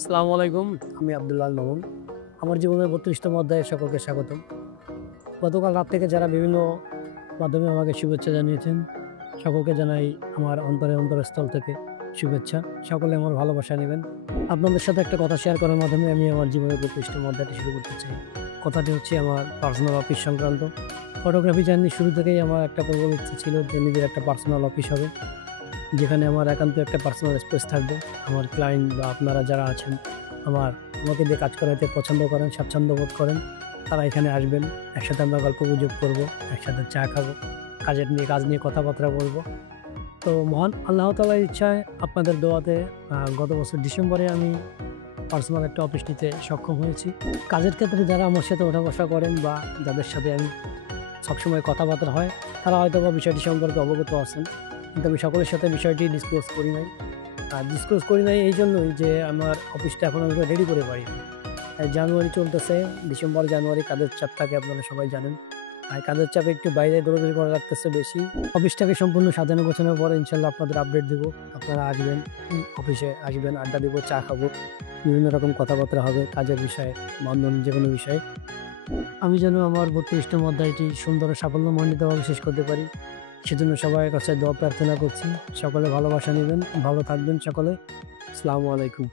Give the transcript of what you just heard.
আসসালামু আলাইকুম। আমি আব্দুল্লাহ মামুন। আমার জীবনের ৩২তম অধ্যায়ে সকলকে স্বাগতম। গতকাল রাত থেকে যারা বিভিন্ন মাধ্যমে আমাকে শুভেচ্ছা জানিয়েছেন, সকলকে জানাই আমার অন্তরস্থল থেকে শুভেচ্ছা। সকলে আমার ভালোবাসা নেবেন। আপনাদের সাথে একটা কথা শেয়ার করার মাধ্যমে আমি আমার জীবনের ৩২তম অধ্যায়টি শুরু করতে চাই। কথাটি হচ্ছে আমার পার্সোনাল অফিস সংক্রান্ত। ফটোগ্রাফি জার্নির শুরু থেকেই আমার একটা প্রবল ইচ্ছা ছিল যে নিজের একটা পার্সোনাল অফিস হবে। যেখানে আমার একান্ত একটা পার্সোনাল স্পেস থাকবে। আমার ক্লায়েন্ট বা আপনারা যারা আছেন, আমাকে দিয়ে কাজ করাতে পছন্দ করেন, স্বাচ্ছন্দ্য বোধ করেন, তারা এখানে আসবেন। একসাথে আমরা গল্পগুজব করবো, একসাথে চা খাবো, কাজ নিয়ে কথাবার্তা বলবো। তো মহান আল্লাহ তাআলার ইচ্ছায় আপনাদের দোয়াতে গত বছর ডিসেম্বরে আমি পার্সোনাল একটা অফিস নিতে সক্ষম হয়েছি। কাজের ক্ষেত্রে যারা আমার সাথে ওঠা বসা করেন বা যাদের সাথে আমি সবসময় কথাবার্তা হয়, তারা হয়তোবা বিষয়টি সম্পর্কে অবগত আছেন। কিন্তু আমি সকলের সাথে বিষয়টি ডিসক্লোজ করি নাই। আর ডিসক্লোজ করি নাই এইজন্যই যে আমার অফিসটা এখন আমি রেডি করে পারিনি। জানুয়ারি চলতেছে, ডিসেম্বর, জানুয়ারি কাজের চাপ থাকে আপনারা সবাই জানেন। আর কাজের চাপে একটু বাইরে দৌড়াদৌড়ি করা লাগতেছে বেশি। অফিসটাকে সম্পূর্ণ সাজানো গোছানোর পরে ইনশাল্লাহ আপনাদের আপডেট দেবো। আপনারা আসবেন, অফিসে আসবেন, আড্ডা দেবো, চা খাবো। বিভিন্ন রকম কথাবার্তা হবে কাজের বিষয়ে বা অন্যান্য যেকোনো বিষয়ে। আমি যেন আমার ৩২তম অধ্যায়টি সুন্দর ও সাফল্যমণ্ডিতভাবে শেষ করতে পারি, সেজন্য সবার কাছে দোয়া প্রার্থনা করছি। সকলে ভালোবাসা নেবেন, ভালো থাকবেন সকলে। আসসালামু আলাইকুম।